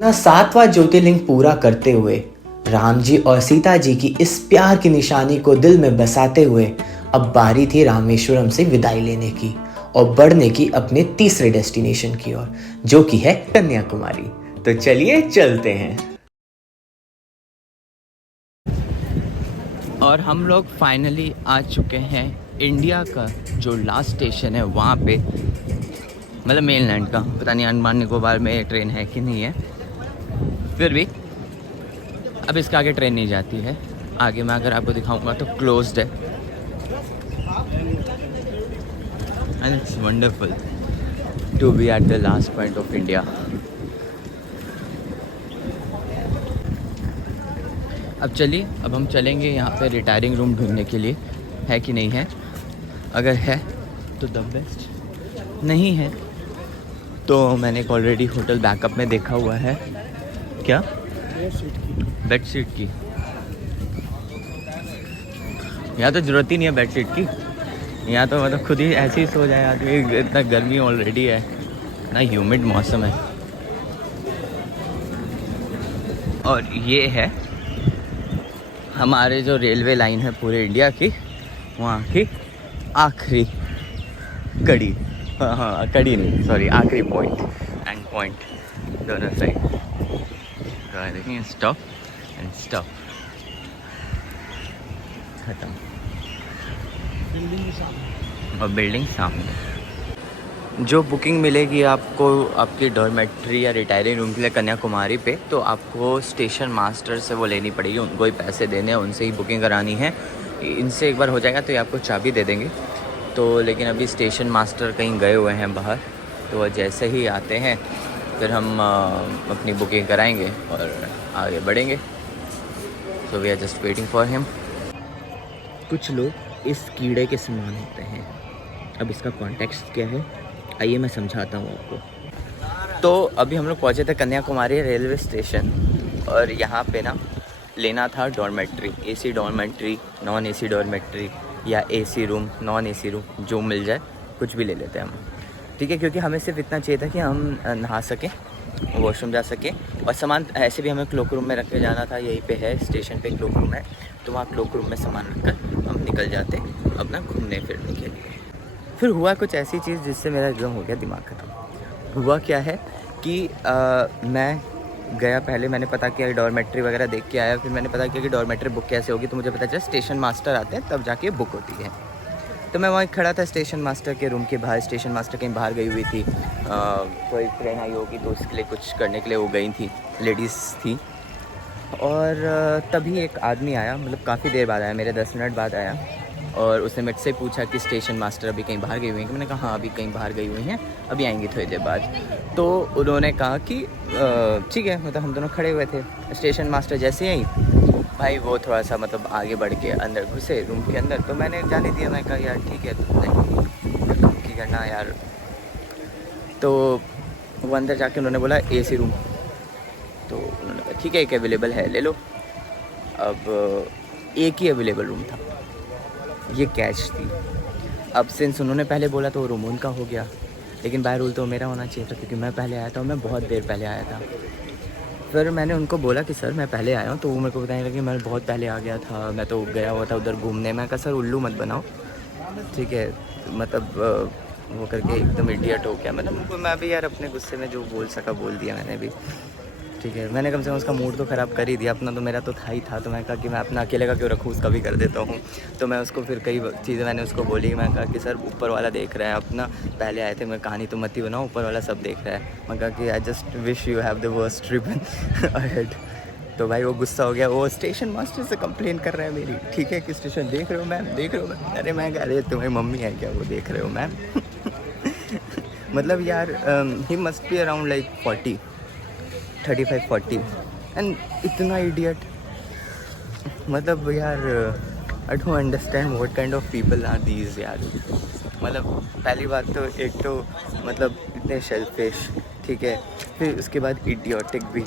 अपना सातवां ज्योतिर्लिंग पूरा करते हुए राम जी और सीता जी की इस प्यार की निशानी को दिल में बसाते हुए अब बारी थी रामेश्वरम से विदाई लेने की और बढ़ने की अपने तीसरे डेस्टिनेशन की ओर, जो कि है कन्याकुमारी। तो चलिए चलते हैं। और हम लोग फाइनली आ चुके हैं इंडिया का जो लास्ट स्टेशन है वहाँ पे, मतलब मेनलैंड का। पता नहीं अंडमान निकोबार में ट्रेन है कि नहीं है, फिर भी अब इसके आगे ट्रेन नहीं जाती है। आगे मैं अगर आपको दिखाऊंगा तो क्लोज्ड है। And it's wonderful to be at the last point of India. अब चलिए, अब हम चलेंगे यहाँ पे रिटायरिंग रूम ढूंढने के लिए, है कि नहीं है। अगर है तो द बेस्ट, नहीं है तो मैंने एक ऑलरेडी होटल बैकअप में देखा हुआ है। क्या? बेडशीट की। यहाँ तो ज़रूरत ही नहीं है बेडशीट की, यहाँ तो मतलब खुद ही ऐसे ही सो जाए आदमी। इतना गर्मी ऑलरेडी है ना, ह्यूमिड मौसम है। और ये है हमारे जो रेलवे लाइन है पूरे इंडिया की, वहाँ की आखिरी कड़ी। हाँ, कड़ी नहीं, सॉरी, आखिरी पॉइंट, एंड पॉइंट दोनों साइड। देखिए, स्टॉप एंड स्टॉप, खत्म। और बिल्डिंग सामने। जो बुकिंग मिलेगी आपको आपकी डॉर्मेट्री या रिटायरिंग रूम के लिए कन्याकुमारी पे, तो आपको स्टेशन मास्टर से वो लेनी पड़ेगी, उनको ही पैसे देने हैं, उनसे ही बुकिंग करानी है। इनसे एक बार हो जाएगा तो ये आपको चाबी दे देंगे। तो लेकिन अभी स्टेशन मास्टर कहीं गए हुए हैं बाहर, तो जैसे ही आते हैं फिर हम अपनी बुकिंग कराएंगे और आगे बढ़ेंगे। So we are just waiting for him. कुछ लोग इस कीड़े के समान होते हैं। अब इसका कॉन्टेक्स्ट क्या है, आइए मैं समझाता हूँ आपको। तो अभी हम लोग पहुँचे थे कन्याकुमारी रेलवे स्टेशन, और यहाँ पे ना लेना था dormitory, AC dormitory, non AC dormitory, या AC room, non AC room, जो मिल जाए कुछ भी ले लेते हैं हम, ठीक है। क्योंकि हमें सिर्फ इतना चाहिए था कि हम नहा सकें, वॉशरूम जा सकें, और सामान ऐसे भी हमें क्लोक रूम में रख के जाना था। यहीं पे है स्टेशन पे क्लोक रूम है, तो वहाँ क्लोक रूम में सामान रखकर हम निकल जाते अपना घूमने फिरने के लिए। फिर हुआ कुछ ऐसी चीज़ जिससे मेरा एकदम हो गया दिमाग ख़त्म। हुआ क्या है कि मैं गया, पहले मैंने पता किया, डॉर्मेट्री वगैरह देख के आया। फिर मैंने पता किया कि डॉर्मेट्री बुक कैसे होगी, तो मुझे पता चला स्टेशन मास्टर आते हैं तब जाके बुक होती है। तो मैं वहाँ खड़ा था स्टेशन मास्टर के रूम के बाहर। स्टेशन मास्टर कहीं बाहर गई हुई थी, कोई ट्रेन आई होगी तो उसके लिए कुछ करने के लिए वो गई थी, लेडीज़ थी। और तभी एक आदमी आया, मतलब काफ़ी देर बाद आया, मेरे 10 मिनट बाद आया, और उसने मुझसे पूछा कि स्टेशन मास्टर अभी कहीं बाहर गई हुई हैं कि। मैंने कहा हाँ, अभी कहीं बाहर गई हुई हैं, अभी आएंगी थोड़ी देर बाद। तो उन्होंने कहा कि ठीक है, मतलब हम दोनों खड़े हुए थे। स्टेशन मास्टर जैसे ही भाई वो थोड़ा सा मतलब आगे बढ़ के अंदर घुसे रूम के अंदर, तो मैंने जाने दिया। मैं कहा यार ठीक है, नहीं की करना यार। तो वो अंदर जाके उन्होंने बोला एसी रूम, तो उन्होंने कहा ठीक है, एक अवेलेबल है, ले लो। अब एक ही अवेलेबल रूम था, ये कैच थी। अब सिंस उन्होंने पहले बोला तो रूम उनका हो गया, लेकिन बाय रूल तो मेरा होना चाहिए था, क्योंकि मैं पहले आया था और मैं बहुत देर पहले आया था। फिर मैंने उनको बोला कि सर मैं पहले आया हूँ, तो वो मेरे को बताने लगे मैं बहुत पहले आ गया था, मैं तो गया हुआ था उधर घूमने। मैं कहा सर उल्लू मत बनाओ, ठीक है। मतलब वो करके एकदम इडियट हो गया। मतलब मैं भी यार अपने गुस्से में जो बोल सका बोल दिया मैंने भी, ठीक है। मैंने कम से कम उसका मूड तो ख़राब कर ही दिया, अपना तो मेरा तो था ही था। तो मैं कहा कि मैं अपना अकेले का क्यों रखूँ, उसका भी कर देता हूँ। तो मैं उसको फिर कई चीज़ें मैंने उसको बोली। मैं कहा कि सर ऊपर वाला देख रहा है, अपना पहले आए थे, मैं कहानी तो मत ही बनाओ, ऊपर वाला सब देख रहा है। मैं कहा कि I just wish you have the worst trip ahead. तो भाई वो गुस्सा हो गया, वो स्टेशन मास्टर से कंप्लेन कर रहा है मेरी, ठीक है, कि स्टेशन देख रहे हो मैम, देख रहे हो मैम। अरे मैं कह रहे तुम्हारी मम्मी है क्या, वो देख रहे हो मैम। मतलब यार he must be around like 35-40 and इतना इडियट। मतलब यार I don't understand what kind of people are these यार। मतलब पहली बात तो एक तो मतलब इतने शेल्फिश, ठीक है। फिर उसके बाद इडियोटिक भी,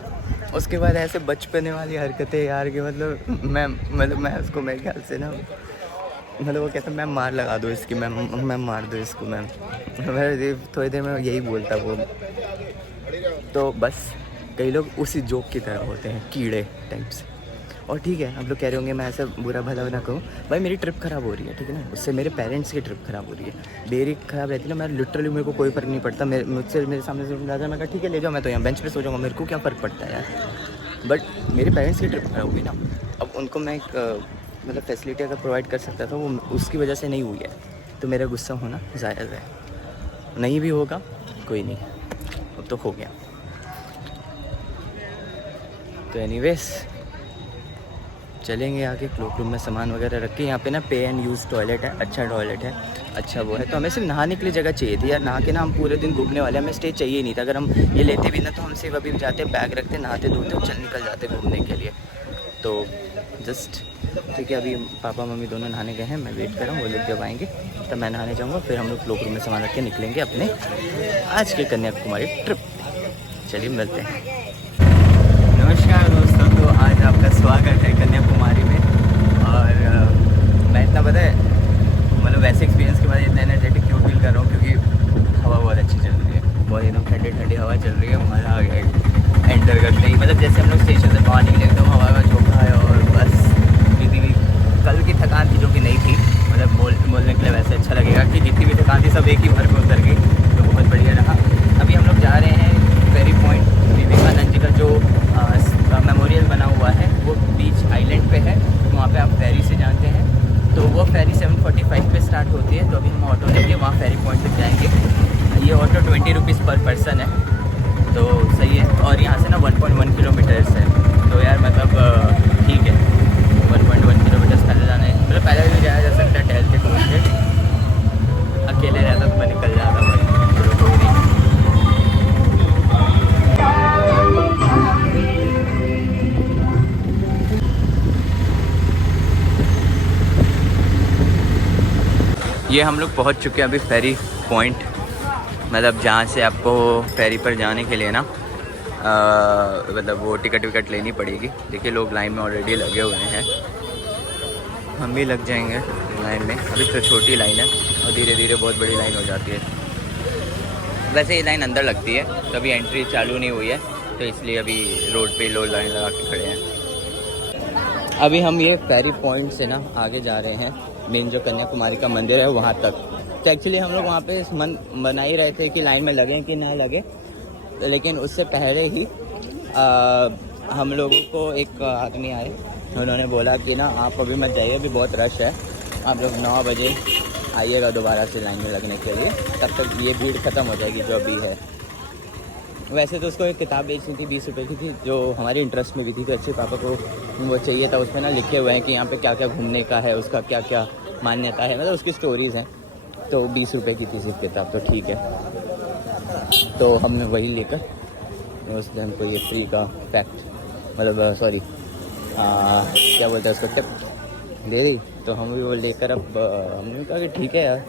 उसके बाद ऐसे बचपने वाली हरकतें यार कि मतलब मैं उसको मेरे ख्याल से ना, मतलब वो कहता मैम मार लगा दो इसकी, मैम मार दो इसको मैम। मैं थोड़ी देर में यही बोलता वो। तो बस कई लोग उसी जोक की तरह होते हैं, कीड़े टाइप से। और ठीक है, आप लोग कह रहे होंगे मैं ऐसा बुरा भला ना कहूँ, भाई मेरी ट्रिप ख़राब हो रही है, ठीक है ना, उससे मेरे पेरेंट्स की ट्रिप ख़राब हो रही है। मेरी ख़राब रहती है ना, मैं लिटरली मेरे को कोई फ़र्क नहीं पड़ता, मेरे सामने से राजा, मैं कहा ठीक है ले जाओ, मैं तो यहाँ बेंच पे सो जाऊँगा, मेरे को क्या फ़र्क पड़ता है यार। बट मेरे पेरेंट्स की ट्रिप ख़राब हुई ना, अब उनको मैं एक मतलब फैसिलिटी अगर प्रोवाइड कर सकता था, वो उसकी वजह से नहीं हुई है, तो मेरा गुस्सा होना जायज़ है। नहीं भी होगा कोई नहीं, अब तो हो गया। तो एनीवेज चलेंगे आगे। क्लोक रूम में सामान वगैरह रख के, यहाँ पे ना पे एंड यूज़ टॉयलेट है, अच्छा टॉयलेट है, अच्छा वो है। तो हमें सिर्फ नहाने के लिए जगह चाहिए थी यार, नहा के ना हम पूरे दिन घूमने वाले, हमें स्टे चाहिए नहीं था। अगर हम ये लेते भी ना तो हम सिर्फ अभी जाते, बैग रखते, नहाते धोते और चल निकल जाते घूमने के लिए। तो जस्ट ठीक है, अभी पापा मम्मी दोनों नहाने गए हैं, मैं वेट कर रहा हूँ, वो लोग जब आएंगे तब मैं नहाने जाऊँगा, फिर हम लोग क्लोक रूम में सामान रख के निकलेंगे अपने आज के कन्याकुमारी ट्रिप। चलिए मिलते हैं। नमस्कार दोस्तों, तो आज आपका स्वागत है कन्याकुमारी में। और मैं इतना पता है, मतलब वैसे एक्सपीरियंस के बाद इतना एनर्जेटिक क्यों फील कर रहा हूँ, क्योंकि हवा बहुत अच्छी चल रही है, बहुत एकदम ठंडी ठंडी हवा चल रही है। मज़ा आ गया एंटर करते ही, मतलब जैसे हम लोग स्टेशन से बाहर निकले एकदम हवा का झोंका है। और बस किसी भी कल की थकान थी जो कि नहीं थी, मतलब बोलने के लिए वैसे अच्छा लगेगा कि जितनी भी थकान थी सब एक ही बार में उतर गई, तो बहुत बढ़िया रहा। अभी हम लोग जा रहे हैं फेरी पॉइंट, विवेकानंद जी का जो मेमोरियल बना हुआ है वो बीच आइलैंड पे है, वहाँ पे आप फेरी से जाते हैं। तो वो फेरी 7:45 पे स्टार्ट होती है। तो अभी हम ऑटो लेके वहाँ फेरी पॉइंट तक जाएंगे। ये ऑटो 20 रुपीज़ पर पर्सन है, तो सही है। और यहाँ से ना 1.1 किलोमीटर्स है, तो यार मतलब ठीक है, 1.1 किलोमीटर्स पहले जाना है, मतलब पहले भी जाया जा सकता है टहल के टूर के। अकेले रहता तो मैं निकल जाता भाई, चलो कोई नहीं। ये हम लोग पहुंच चुके हैं अभी फेरी पॉइंट, मतलब जहाँ से आपको फेरी पर जाने के लिए ना मतलब वो टिकट विकट लेनी पड़ेगी। देखिए लोग लाइन में ऑलरेडी लगे हुए हैं, हम भी लग जाएंगे लाइन में। अभी तो छोटी लाइन है और धीरे धीरे बहुत बड़ी लाइन हो जाती है। वैसे ये लाइन अंदर लगती है, तो अभी एंट्री चालू नहीं हुई है, तो इसलिए अभी रोड पे लोग लाइन लगा के खड़े हैं। अभी हम ये फेरी पॉइंट से ना आगे जा रहे हैं, मेन जो कन्याकुमारी का मंदिर है वहाँ तक। तो एक्चुअली हम लोग वहाँ पे मन बना ही रहे थे कि लाइन में लगें कि ना लगे, लेकिन उससे पहले ही हम लोगों को एक आदमी आए, उन्होंने बोला कि ना आप अभी मत जाइए, अभी बहुत रश है, आप लोग 9 बजे आइएगा दोबारा से लाइन में लगने के लिए, तब तक ये भीड़ ख़त्म हो जाएगी जो अभी है। वैसे तो उसको एक किताब बेचनी थी 20 रुपये की थी, जो हमारी इंटरेस्ट में भी थी, तो अच्छे पापा को वो चाहिए था। उसमें ना लिखे हुए हैं कि यहाँ पे क्या क्या घूमने का है, उसका क्या क्या मान्यता है, मतलब उसकी स्टोरीज़ हैं। तो 20 रुपये की थी सिर्फ किताब, तो ठीक है। तो हमने वही लेकर उसने हमको ये फ्री का फैक्ट, मतलब सॉरी क्या बोलते हैं उसको, टिप दे दी। तो हम भी वो लेकर अब हमने कहा कि ठीक है यार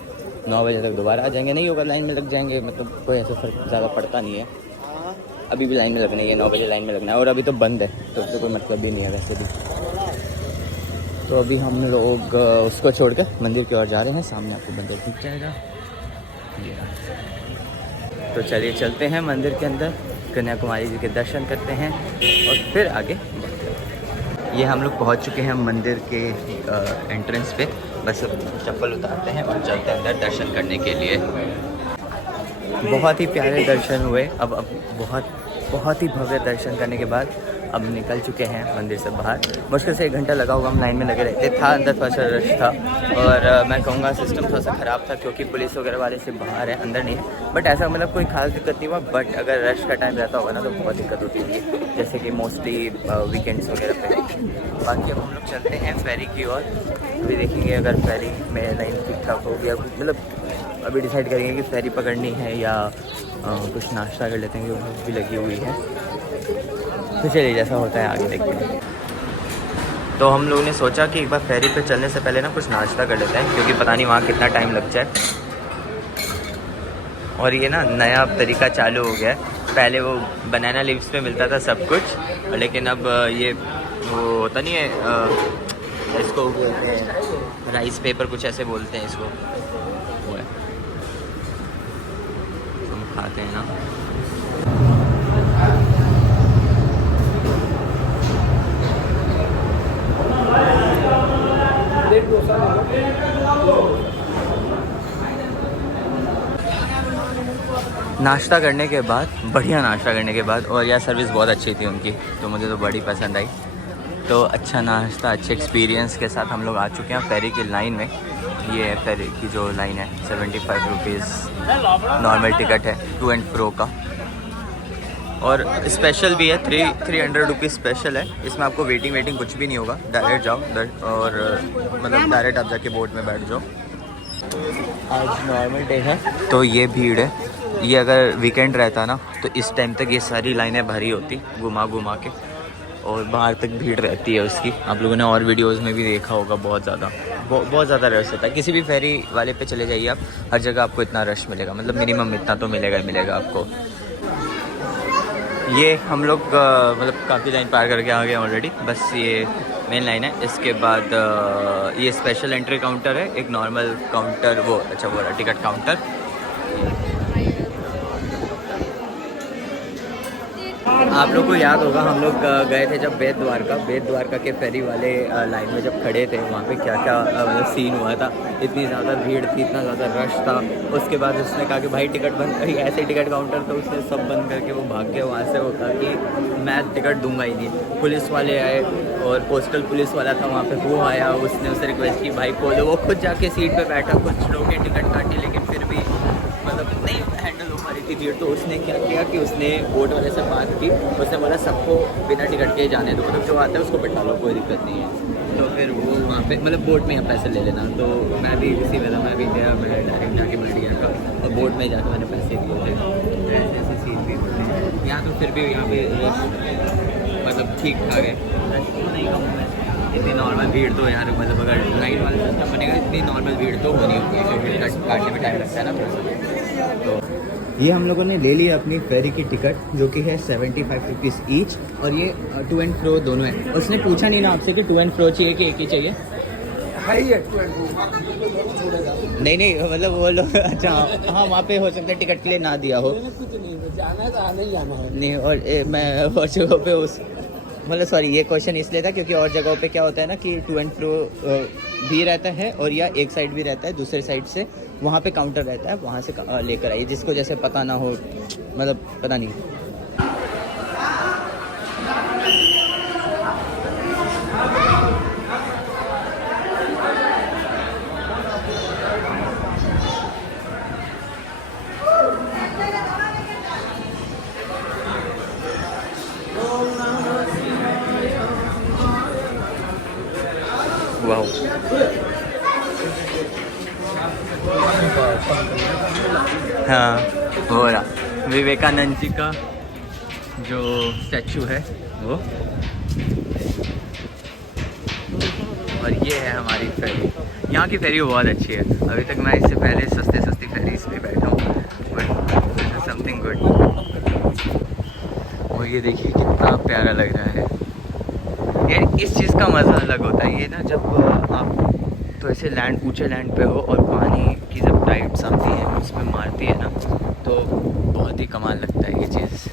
9 बजे तक दोबारा आ जाएंगे, नहीं होगा लाइन में लग जाएंगे, मतलब कोई ऐसा फर्क ज़्यादा पड़ता नहीं है। अभी भी लाइन में लगना है, 9 बजे लाइन में लगना है, और अभी तो बंद है, तो कोई मतलब भी नहीं है वैसे भी। तो अभी हम लोग उसको छोड़कर मंदिर की ओर जा रहे हैं, सामने आपको मंदिर दिख जाएगा। तो चलिए चलते हैं मंदिर के अंदर, कन्याकुमारी जी के दर्शन करते हैं और फिर आगे। ये हम लोग पहुंच चुके हैं मंदिर के एंट्रेंस पे, बस अब चप्पल उतारते हैं और चलते हैं अंदर दर्शन करने के लिए। बहुत ही प्यारे दर्शन हुए। अब बहुत ही भव्य दर्शन करने के बाद अब निकल चुके हैं मंदिर से बाहर। मुश्किल से 1 घंटा लगा होगा, हम लाइन में लगे रहते था, अंदर थोड़ा सा रश था, और मैं कहूँगा सिस्टम थोड़ा सा ख़राब था, क्योंकि पुलिस वगैरह वाले से बाहर है, अंदर नहीं है। बट ऐसा मतलब कोई खास दिक्कत नहीं हुआ, बट अगर रश का टाइम रहता होगा ना तो बहुत दिक्कत होती है, जैसे कि मोस्टली वीकेंड्स वगैरह पे। बाकी अब हम लोग चलते हैं फेरी की ओर, अभी देखेंगे अगर फेरी में लाइन ठीक ठाक हो गया, मतलब अभी डिसाइड करेंगे कि फेरी पकड़नी है या कुछ नाश्ता कर लेते हैं, क्योंकि भूख भी लगी हुई है। तो चलिए जैसा होता है आगे देखते हैं। तो हम लोगों ने सोचा कि एक बार फेरी पे चलने से पहले ना कुछ नाश्ता कर लेते हैं, क्योंकि पता नहीं वहाँ कितना टाइम लग जाए। और ये ना नया तरीका चालू हो गया है, पहले वो बनाना लीव्स पे मिलता था सब कुछ, लेकिन अब ये वो होता नहीं है, इसको बोलते हैं राइस पेपर, कुछ ऐसे बोलते हैं इसको, वो है हम खाते हैं ना। नाश्ता करने के बाद, बढ़िया नाश्ता करने के बाद, और यह सर्विस बहुत अच्छी थी उनकी, तो मुझे तो बड़ी पसंद आई। तो अच्छा नाश्ता, अच्छे एक्सपीरियंस के साथ हम लोग आ चुके हैं फेरी की लाइन में। ये है फेरी की जो लाइन है, 75 रुपीज़ नॉर्मल टिकट है, टू एंड फ्रो का, और स्पेशल भी है, 300 रुपीज़ स्पेशल है। इसमें आपको वेटिंग कुछ भी नहीं होगा, डायरेक्ट जाओ और मतलब डायरेक्ट आप जाके बोट में बैठ जाओ। आज नॉर्मल डे है तो ये भीड़ है, ये अगर वीकेंड रहता ना तो इस टाइम तक ये सारी लाइनें भरी होती घुमा घुमा के, और बाहर तक भीड़ रहती है उसकी। आप लोगों ने और वीडियोस में भी देखा होगा, बहुत ज़्यादा रश होता है। किसी भी फेरी वाले पे चले जाइए आप, हर जगह आपको इतना रश मिलेगा, मतलब मिनिमम इतना तो मिलेगा आपको। ये हम लोग मतलब काफ़ी लाइन पार करके आ गए ऑलरेडी, बस ये मेन लाइन है। इसके बाद ये स्पेशल एंट्री काउंटर है, एक नॉर्मल काउंटर, वो अच्छा वो टिकट काउंटर। आप लोग को याद होगा हम लोग गए थे जब बेट द्वारका के फेरी वाले लाइन में जब खड़े थे, वहाँ पे क्या क्या मतलब सीन हुआ था। इतनी ज़्यादा भीड़ थी, इतना ज़्यादा रश था। उसके बाद उसने कहा कि भाई टिकट बंद करिए, ऐसे टिकट काउंटर तो उसने सब बंद करके वो भाग गया वहाँ से। होता कि मैं टिकट दूंगा ही नहीं। पुलिस वाले आए और पोस्टल पुलिस वाला था वहाँ पर, वो आया, उसने उससे रिक्वेस्ट की भाई खोलो। वो खुद जाके सीट पर बैठा, कुछ लोगों की टिकट काटी, लेकिन फिर भी मतलब नहीं हैंडल हो पा रही थी भीड़। तो उसने क्या किया कि उसने बोट वाले से बात की, उसने बोला सबको बिना टिकट के जाने दो, मतलब जो आता है उसको बैठा लो, कोई दिक्कत नहीं है। तो फिर वो वहाँ पे मतलब बोट में आप पैसे ले लेना। तो मैं भी इसी वजह मैं भी गया, मैं डायरेक्ट जाके बैठ गया था और बोट में जाकर मैंने पैसे दिए थे। ऐसी सीट भी होती है यहाँ, तो फिर भी यहाँ पे मतलब ठीक ठाक है, नहीं कहूँ मैं। इतनी नॉर्मल भीड़ तो यार, मतलब अगर लाइन वाला सिस्टम बनेगा इतनी नॉर्मल भीड़ तो होनी होगी, क्योंकि टिकट काटने में टाइम लगता है ना थोड़ा। तो ये हम लोगों ने ले लिया अपनी फेरी की टिकट, जो कि है 75 रुपीज़ ईच, और ये टू एंड फ्रो दोनों है। उसने पूछा नहीं ना आपसे कि टू एंड फ्रो चाहिए कि एक ही चाहिए? नहीं मतलब वो लोग अच्छा हाँ वहाँ पे हो सकता है टिकट के लिए ना दिया हो, नहीं। और मैं और जगहों पे उस मतलब सॉरी ये क्वेश्चन इसलिए था क्योंकि और जगहों पे क्या होता है ना कि टू एंड फ्रो भी रहता है, और या एक साइड भी रहता है, दूसरे साइड से वहाँ पे काउंटर रहता है, वहाँ से लेकर आइए, जिसको जैसे पता ना हो, मतलब पता नहीं। वाह, हाँ हो रहा विवेकानंद जी का जो स्टैचू है वो, और ये है हमारी फेरी। यहाँ की फेरी बहुत अच्छी है। अभी तक मैं इससे पहले सस्ती फेरीज पे बैठा हूँ, बट समथिंग गुड। और ये देखिए कितना प्यारा लग रहा है यार, इस चीज़ का मज़ा अलग होता है। ये ना जब आप तो ऐसे ऊंचे लैंड पे हो और पानी की जब टाइड्स आती है उसमें मारती है ना, तो बहुत ही कमाल लगता है ये चीज़।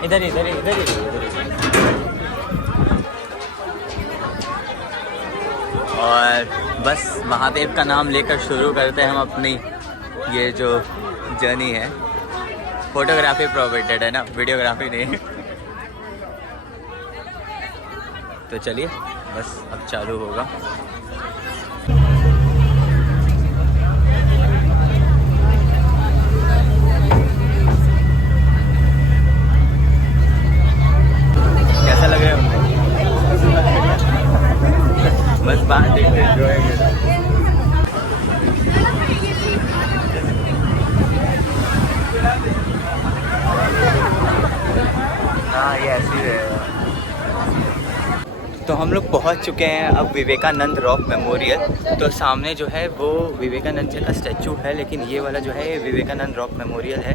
इधर ही और बस महादेव का नाम लेकर शुरू करते हैं हम अपनी ये जो जर्नी है। फोटोग्राफी प्रोहिबिटेड है ना, वीडियोग्राफी नहीं। तो चलिए बस अब चालू होगा। कैसा लग रहा है हम लोग पहुंच चुके हैं अब विवेकानंद रॉक मेमोरियल। तो सामने जो है वो विवेकानंद जी का स्टैचू है, लेकिन ये वाला जो है विवेकानंद रॉक मेमोरियल है।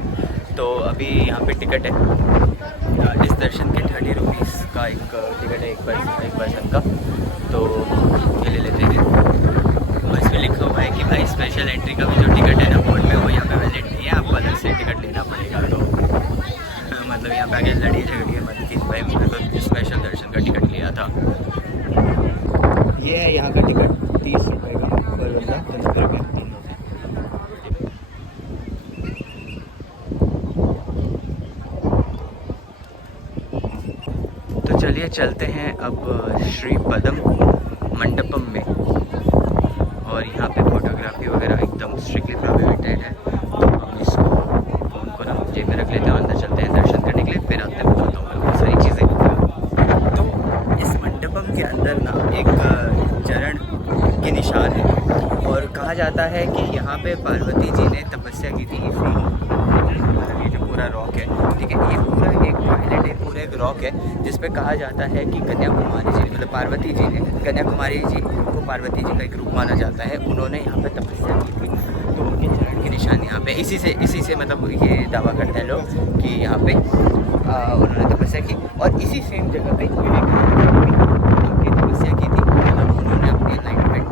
तो अभी यहाँ पे टिकट है इस दर्शन के 30 रुपीज़ का एक टिकट है एक पर्सन का। तो ये ले लेते हैं। और इसमें लिखा हुआ है कि भाई स्पेशल एंट्री का भी जो टिकट है ना बोर्ड में, वो यहाँ पे वैलिड नहीं है, आपको अलग से टिकट लेना पड़ेगा। तो मतलब यहाँ पे आगे लड़ी झगड़ी मत की भाई, मैंने तो स्पेशल दर्शन का टिकट लिया था। ये है यहाँ का टिकट 30 रुपये का पर बंदा, 15 रुपये 3 लोग हैं। तो चलिए चलते हैं अब श्री पदम मंडपम में। और यहाँ पे फोटोग्राफी वगैरह एकदम स्ट्रिक्टली प्रोहिबिटेड है। तो हम इसको फ़ोन को ना जेब में रख लेते हैं, अंदर चलते हैं दर्शन करने के लिए, फिर आते हैं बताता हूँ बहुत सारी चीज़ें। तो इस मंडपम के अंदर ना एक चरण के निशान है, और कहा जाता है कि यहाँ पे पार्वती जी ने तपस्या की थी। ये जो पूरा रॉक है, ठीक है, ये पूरा एक आइलैंड है, पूरा एक रॉक है, जिस पे कहा जाता है कि कन्याकुमारी जी मतलब पार्वती जी ने, कन्याकुमारी जी को पार्वती जी का एक रूप माना जाता है, उन्होंने यहाँ पे तपस्या की थी। तो उनके चरण के निशान यहाँ पे इसी से मतलब ये दावा करते हैं लोग कि यहाँ पे उन्होंने तपस्या की। और इसी सेम जगह पे विवेकानंद की तपस्या की थी। मतलब उन्होंने अपनी अलाइनमेंट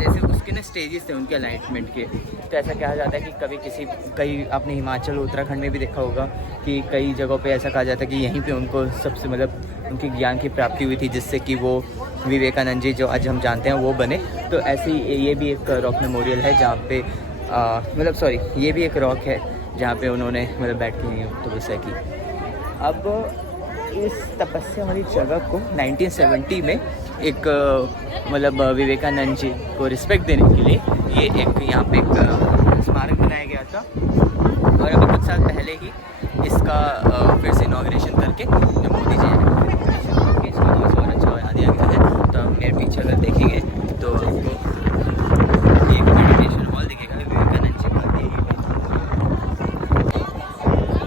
जैसे उसके ना स्टेजेस थे उनके अलाइनमेंट के। तो ऐसा कहा जाता है कि कई आपने हिमाचल उत्तराखंड में भी देखा होगा कि कई जगहों पे ऐसा कहा जाता है कि यहीं पे उनको सबसे मतलब उनके ज्ञान की प्राप्ति हुई थी, जिससे कि वो विवेकानंद जी जो आज हम जानते हैं वो बने। तो ऐसी ये भी एक रॉक मेमोरियल है जहाँ पे ये भी एक रॉक है जहाँ पे उन्होंने मतलब बैठ के तपस्या की। अब इस तपस्या वाली जगह को 1970 में एक मतलब विवेकानंद जी को रिस्पेक्ट देने के लिए ये एक यहाँ पे एक स्मारक बनाया गया था। और अभी कुछ साल पहले ही इसका फिर से इनॉग्रेशन करके जो मोदी जी ने इसको और अच्छा बना दिया गया है। तो मेरे पीछे अगर देखेंगे तो आपको एक मेडिटेशन हॉल दिखेगा विवेकानंद जी का।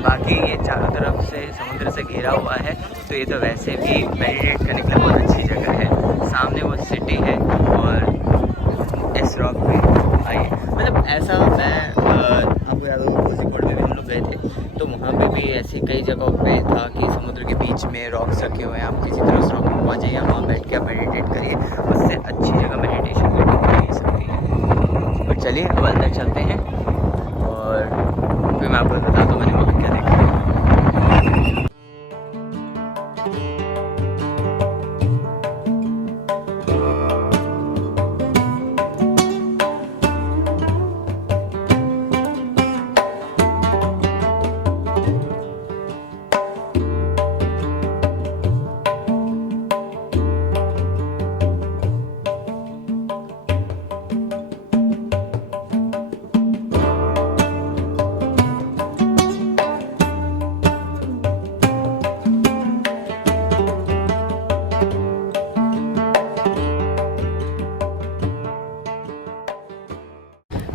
बाकी ये चारों तरफ से समुद्र से घिरा हुआ है, तो ये तो वैसे भी मेडिटेट करने के लिए बहुत अच्छी जगह है। सामने वो सिटी है और इस रॉक पे आइए। मतलब ऐसा मैं आपको याद होगा कोझीकोड में भी हम लोग गए थे, तो वहाँ पे भी ऐसी कई जगहों पे था कि समुद्र के बीच में रॉक्स रखे हुए हैं, आप किसी तरह उस रॉक में पहुँच जाइए, वहाँ बैठ के आप मेडिटेट करिए। उससे अच्छी जगह मेडिटेशन करने को नहीं सकती है। और चलिए अब अंदर चलते हैं और फिर मैं आपको बताता हूँ मैंने वहाँ क्या देखा है।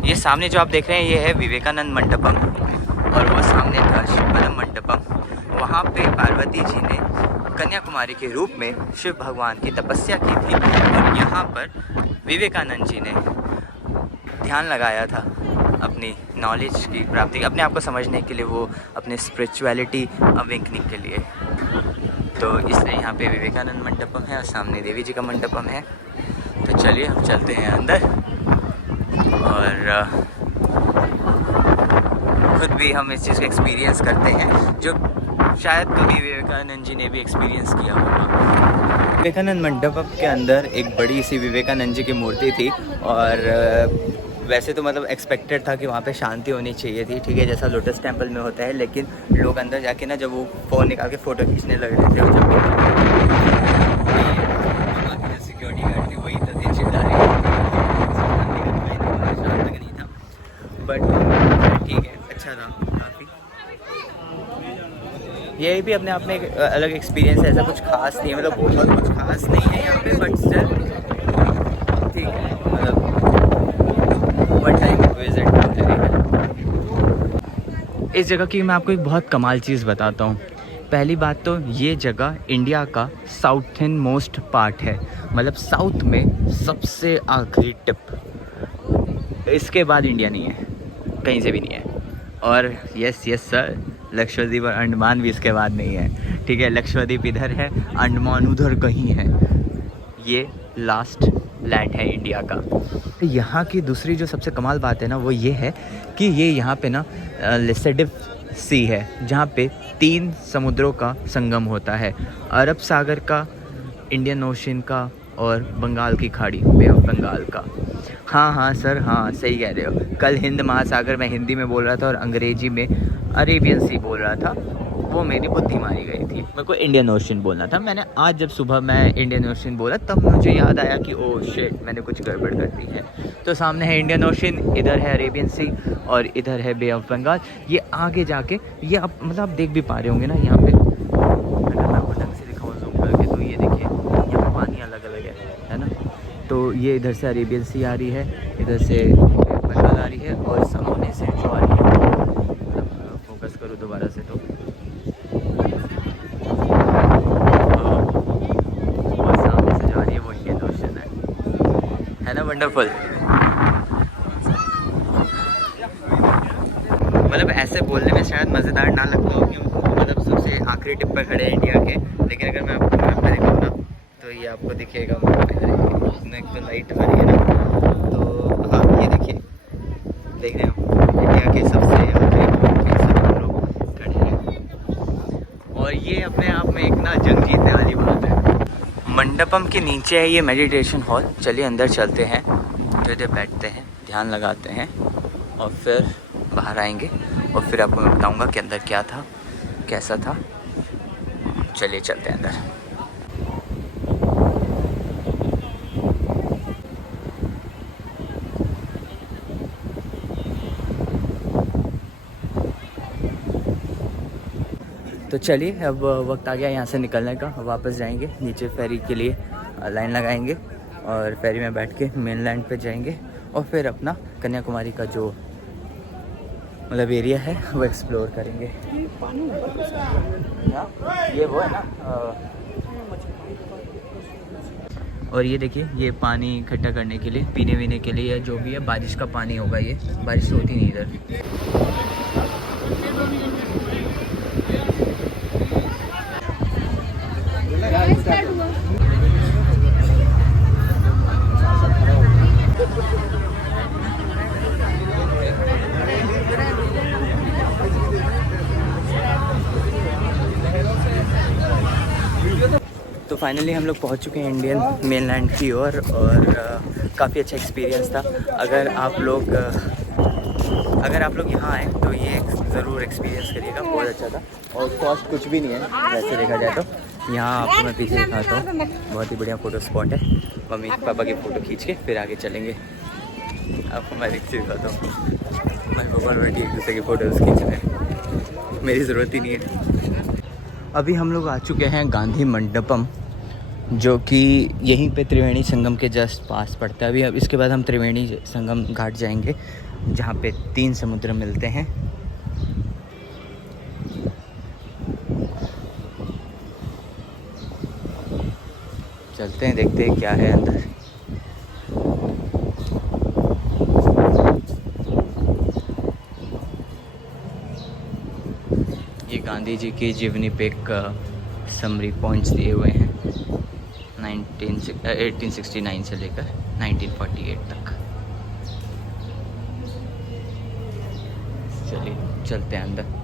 ये सामने जो आप देख रहे हैं ये है विवेकानंद मंडपम, और वो सामने था श्री पदम मंडपम। वहाँ पे पार्वती जी ने कन्याकुमारी के रूप में शिव भगवान की तपस्या की थी, और यहाँ पर विवेकानंद जी ने ध्यान लगाया था अपनी नॉलेज की प्राप्ति, अपने आप को समझने के लिए, वो अपने स्पिरिचुअलिटी अवेकनिंग के लिए। तो इसलिए यहाँ पे विवेकानंद मंडपम है और सामने देवी जी का मंडपम है। तो चलिए हम चलते हैं अंदर और खुद भी हम इस चीज़ को एक्सपीरियंस करते हैं जो शायद कभी विवेकानंद जी ने भी एक्सपीरियंस किया होगा। विवेकानंद मंडपम के अंदर एक बड़ी सी विवेकानंद जी की मूर्ति थी, और वैसे तो मतलब एक्सपेक्टेड था कि वहाँ पे शांति होनी चाहिए थी, ठीक है, जैसा लोटस टेम्पल में होता है। लेकिन लोग अंदर जाके ना जब वो फ़ोन निकाल के फ़ोटो खींचने लग रहे थे, जब सिक्योरिटी गार्ड थे वही तो चिल्ला रहे थे, बट ठीक है, अच्छा था काफ़ी। ये भी अपने आप में एक अलग एक्सपीरियंस है, ऐसा कुछ खास नहीं है, मतलब बहुत कुछ खास नहीं है यहाँ पे, बट स्टिल ठीक है, मतलब वन टाइम विजिट कर। इस जगह की मैं आपको एक बहुत कमाल चीज़ बताता हूँ। पहली बात तो ये जगह इंडिया का साउथर्न मोस्ट पार्ट है, मतलब साउथ में सबसे आखिरी टिप। इसके बाद इंडिया नहीं है, कहीं से भी नहीं है। और यस यस सर, लक्षद्वीप और अंडमान भी इसके बाद नहीं है, ठीक है। लक्षद्वीप इधर है, अंडमान उधर कहीं है। ये लास्ट लैंड है इंडिया का। यहाँ की दूसरी जो सबसे कमाल बात है ना, वो ये है कि ये यहाँ पे ना लिसेडिव सी है, जहाँ पे 3 समुद्रों का संगम होता है, अरब सागर का, इंडियन ओशन का और बंगाल की खाड़ी, बे ऑफ बंगाल का। हाँ हाँ सर, हाँ सही कह रहे हो। कल हिंद महासागर मैं हिंदी में बोल रहा था और अंग्रेजी में अरेबियन सी बोल रहा था, वो मेरी बुद्धि मारी गई थी। मेरे को इंडियन ओशन बोलना था। मैंने आज जब सुबह मैं इंडियन ओशन बोला तब मुझे याद आया कि ओह शिट, मैंने कुछ गड़बड़ कर दी है। तो सामने है इंडियन ओशन, इधर है अरेबियन सी और इधर है बे ऑफ बंगाल। ये आगे जाके ये आप मतलब आप देख भी पा रहे होंगे ना यहाँ पे, अगर मैं आपको ढंग से दिखाऊँ जूम करके, तो ये देखिए यहाँ पे पानी अलग अलग है ना। तो ये इधर से अरेबियन सी आ रही है, इधर से बंगाल आ रही है और सामने से जो आ रही है, मतलब फोकस करूँ दोबारा से तो और सामने से जो आ रही है वो इंडियन ओशन है ना। वंडरफुल। मतलब ऐसे बोलने में शायद मज़ेदार ना लगता हो क्योंकि मतलब सबसे आखिरी टिप पर खड़े हैं इंडिया के, लेकिन अगर मैं आपको मैप में दिखाऊँ ना तो ये आपको दिखेगा मैप में, उसमें एक तो लाइट आ रही है ना, तो हाँ ये देखिए, देख रहे हो इंडिया के सबसे आखिरी पॉइंट पे सब हम लोग खड़े हैं। और ये अपने आप में एक ना जंग जीतने वाली बात है। मंडपम के नीचे है ये मेडिटेशन हॉल। चलिए अंदर चलते हैं, थोड़ी देर बैठते हैं, ध्यान लगाते हैं और फिर बाहर आएंगे और फिर आपको मैं बताऊंगा कि अंदर क्या था, कैसा था। चलिए चलते हैं अंदर। तो चलिए अब वक्त आ गया यहाँ से निकलने का। वापस जाएंगे नीचे, फेरी के लिए लाइन लगाएंगे और फेरी में बैठ के मेनलैंड पे जाएंगे और फिर अपना कन्याकुमारी का जो मतलब एरिया है वो एक्सप्लोर करेंगे। ये वो है ना, और ये देखिए ये पानी इकट्ठा करने के लिए, पीने वीने के लिए, जो भी है बारिश का पानी होगा। ये बारिश होती नहीं इधर। तो फाइनली हम लोग पहुंच चुके हैं इंडियन मेनलैंड की ओर और काफ़ी अच्छा एक्सपीरियंस था। अगर आप लोग यहाँ आए तो ये ज़रूर एक्सपीरियंस करिएगा, बहुत अच्छा था। और कॉस्ट कुछ भी नहीं है वैसे देखा जाए तो। यहाँ आपको मैं पीछे दिखाता हूँ, बहुत ही बढ़िया फ़ोटो स्पॉट है। मम्मी पापा की फ़ोटो खींच के फिर आगे चलेंगे। आपको मैं दिखाता हूँ, हमारे पापा बेटी एक दूसरे की फ़ोटोज़ खींच रहे हैं, मेरी ज़रूरत ही नहीं है। अभी हम लोग आ चुके हैं गांधी मंडपम, जो कि यहीं पे त्रिवेणी संगम के जस्ट पास पड़ता है। अभी अब इसके बाद हम त्रिवेणी संगम घाट जाएंगे, जहाँ पे 3 समुद्र मिलते हैं। चलते हैं, देखते हैं क्या है अंदर। ये गांधी जी की जीवनी पे एक समरी पॉइंट्स दिए हुए हैं 1869 से लेकर 1948 तक। चलिए चलते हैं अंदर।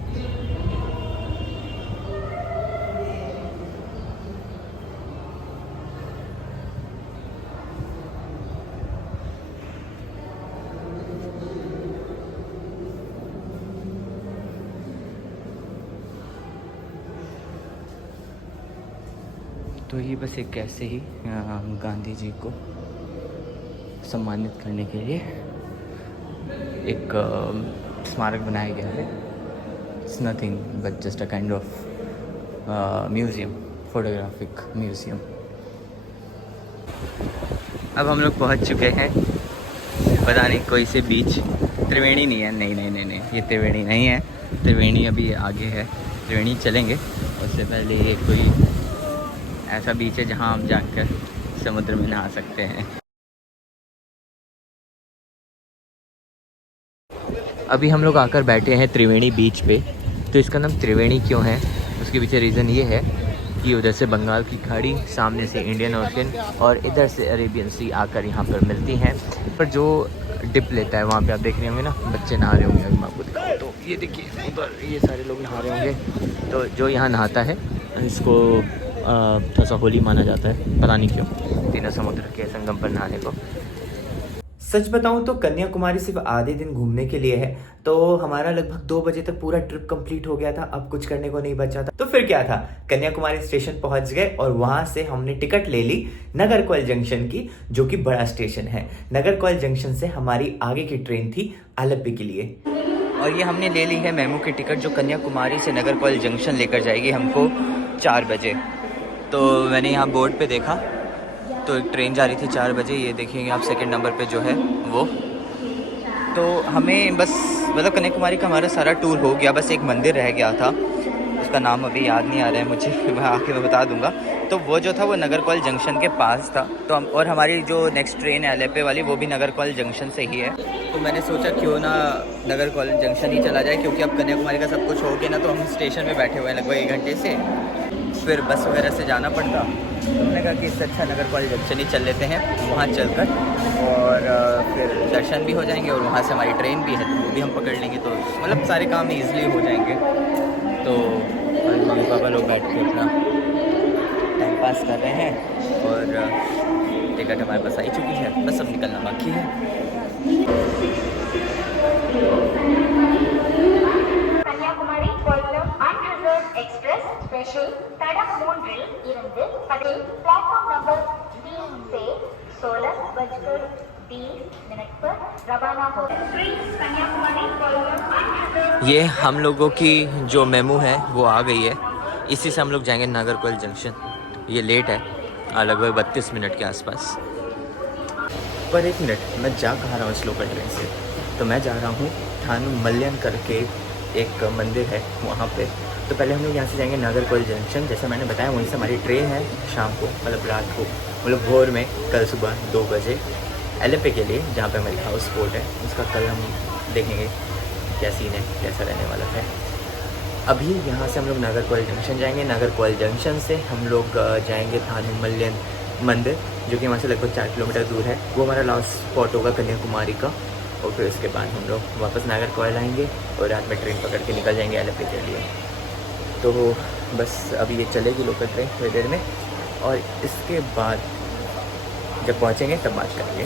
तो ये बस एक ऐसे ही गांधी जी को सम्मानित करने के लिए एक स्मारक बनाया गया है। It's nothing but just a kind of museum, photographic museum. अब हम लोग पहुंच चुके हैं, पता नहीं कोई से बीच। त्रिवेणी नहीं है, नहीं, ये त्रिवेणी नहीं है। त्रिवेणी अभी आगे है, त्रिवेणी चलेंगे उससे पहले ये कोई ऐसा बीच है जहाँ हम जाकर समुद्र में नहा सकते हैं। अभी हम लोग आकर बैठे हैं त्रिवेणी बीच पे। तो इसका नाम त्रिवेणी क्यों है, उसके पीछे रीज़न ये है कि उधर से बंगाल की खाड़ी, सामने से इंडियन ओशन और इधर से अरेबियन सी आकर यहाँ पर मिलती हैं। पर जो डिप लेता है वहाँ पे आप देख रहे होंगे ना, बच्चे नहा रहे होंगे। अभी मैं आपको दिखाऊँ तो ये देखिए उधर ये सारे लोग नहा रहे होंगे। तो जो यहाँ नहाता है इसको थोड़ा सा होली माना जाता है, पता नहीं क्यों, तीनों समुद्र के संगम पर नहाने को। सच बताऊं तो कन्याकुमारी सिर्फ आधे दिन घूमने के लिए है। तो हमारा लगभग 2 बजे तक पूरा ट्रिप कंप्लीट हो गया था, अब कुछ करने को नहीं बचा था। तो फिर क्या था, कन्याकुमारी स्टेशन पहुंच गए और वहां से हमने टिकट ले ली नागरकोइल जंक्शन की, जो कि बड़ा स्टेशन है। नागरकोइल जंक्शन से हमारी आगे की ट्रेन थी आलप्पी के लिए। और ये हमने ले ली है मेमू की टिकट, जो कन्याकुमारी से नागरकोइल जंक्शन लेकर जाएगी हमको 4 बजे। तो मैंने यहाँ बोर्ड पे देखा तो एक ट्रेन जा रही थी 4 बजे, ये देखेंगे आप सेकंड नंबर पे जो है वो। तो हमें बस मतलब कन्याकुमारी का हमारा सारा टूर हो गया, बस एक मंदिर रह गया था, उसका नाम अभी याद नहीं आ रहा है मुझे, मैं आके मैं बता दूंगा। तो वो जो था वो नागरकोइल जंक्शन के पास था। तो हम और हमारी जो नेक्स्ट ट्रेन है आलप्पी वाली वो भी नागरकोइल जंक्शन से ही है। तो मैंने सोचा क्यों ना नागरकोइल जंक्शन ही चला जाए, क्योंकि अब कन्याकुमारी का सब कुछ हो गया ना। तो हम स्टेशन में बैठे हुए हैं लगभग 1 घंटे से, फिर बस वगैरह से जाना पड़ता। तो हमने कहा कि इससे अच्छा नागरकोइल जंक्शन ही चल लेते हैं, वहाँ चलकर और फिर दर्शन भी हो जाएंगे और वहाँ से हमारी ट्रेन भी है तो वो भी हम पकड़ लेंगे। तो मतलब सारे काम ईजिली हो जाएंगे। तो मम्मी पापा लोग बैठ के अपना टाइम पास कर रहे हैं और टिकट हमारे पास आई चुकी है, बस अब निकलना बाकी है। Kanyakumari Kollam unreserved express special தடம் 3 இருந்து प्लेटफॉर्म नंबर 3 से 16:20 पर रवाना हो। कन्याकुमारी कोल्लम अनरिजर्व ये हम लोगों की जो मेमू है वो आ गई है, इसी से हम लोग जाएंगे नागरकोइल जंक्शन। ये लेट है लगभग 32 मिनट के आसपास। पर 1 मिनट, मैं जा कहाँ रहा हूँ इस लोकल ट्रेन से? तो मैं जा रहा हूँ थानुमल्यन करके एक मंदिर है वहाँ पे। तो पहले हम लोग यहाँ से जाएंगे नागरकोइल जंक्शन, जैसा मैंने बताया वहीं से हमारी ट्रेन है शाम को, मतलब रात को, मतलब भोर में, कल सुबह 2 बजे आलप्पी के लिए, जहाँ पे हमारी हाउस बोट है। उसका कल हम देखेंगे क्या सीन है, कैसा रहने वाला है। अभी यहाँ से हम लोग नागरकोइल जंक्शन जाएंगे। नागरकोइल जंक्शन से हम लोग जाएंगे थानुमल्यन मंदिर, जो कि वहाँ से लगभग 4 किलोमीटर दूर है। वो हमारा लास्ट स्पॉट होगा कन्याकुमारी का। और फिर उसके बाद हम लोग वापस नागरकोइल आएंगे और रात में ट्रेन पकड़ के निकल जाएंगे आलप्पी के लिए। तो बस अभी ये चलेगी लोकल ट्रेन थोड़ी देर में, और इसके बाद जब पहुँचेंगे तब बात करेंगे।